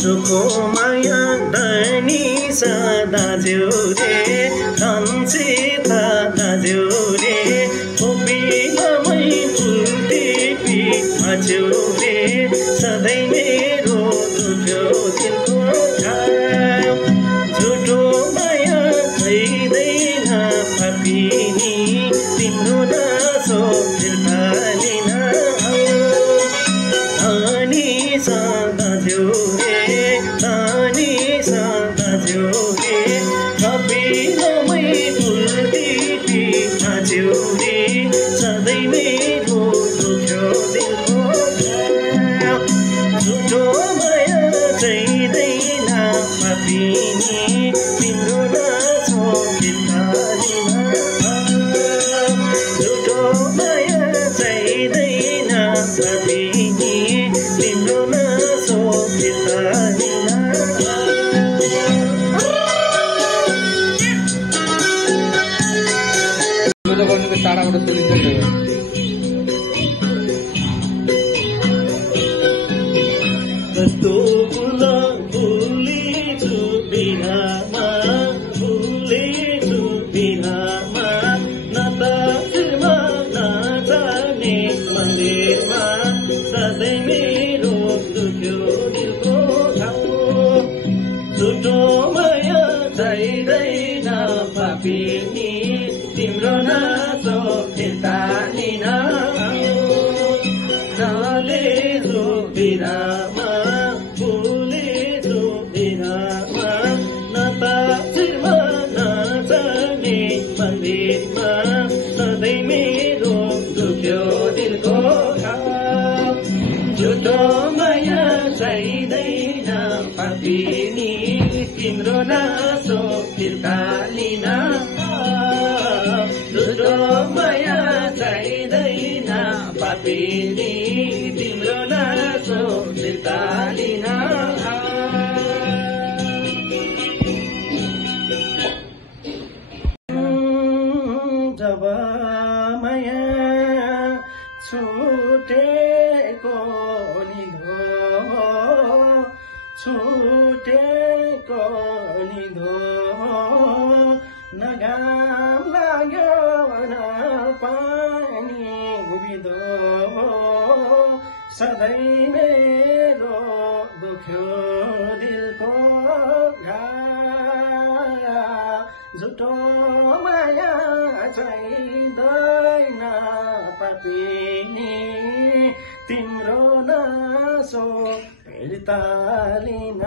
सुखो माया धनी दाज्यौ रे धनसित दाज्यौ रे कोपिलामै फुलटिपी भाज्यौ रे सधैँ मेरो दुख्यो दिलको घाउ झुटो माया छैदैन पापिनी तिम्रो नासो फिर्ता लिन धनी दाज्यौ रे धनी दाज्यौ रे कपिलामै फुलटिपी भाज्यौ रे सधैँ मेरो दुख्यो दिलको घाउ झुटो माया चाहिँदैन पापिनी तिम्रो नासो फिर्ता लिन झुटो माया चाहिँदैन पापिनी तिम्रो नासो फिर्ता लिन टाढाबाट सुनिन्छ नि कस्तो फुला फुलेछु बिहामा फुलेछु बिहामा न दाजुमा नजाने मन्दिरमा सधैँ मेरो दुख्यो दिलको घाउ झुटो माया चाहिँदैन पापिनी तिम्रो नासो फिर्ता लिन नलेजो बिरामा फुलेजो बिरामा न दाजुमा नजाने मन्दिरमा सधैँ मेरो दुख्यो दिलको घाउ झुटो माया चाहिँदैन पापिनी तिम्रो नासो फिर्ता लिन झुटो माया चाहिँदैन पापिनी तिम्रो नासो फिर्ता लिन जब माया छुटेको छुटेको निधो न घाम लाग्यो न पानी बिधो सधैँ मेरो दुख्यो दिलको घाउ झुटो माया चाहिँदैन पापिनी तिम्रो नासो फिर्ता लिन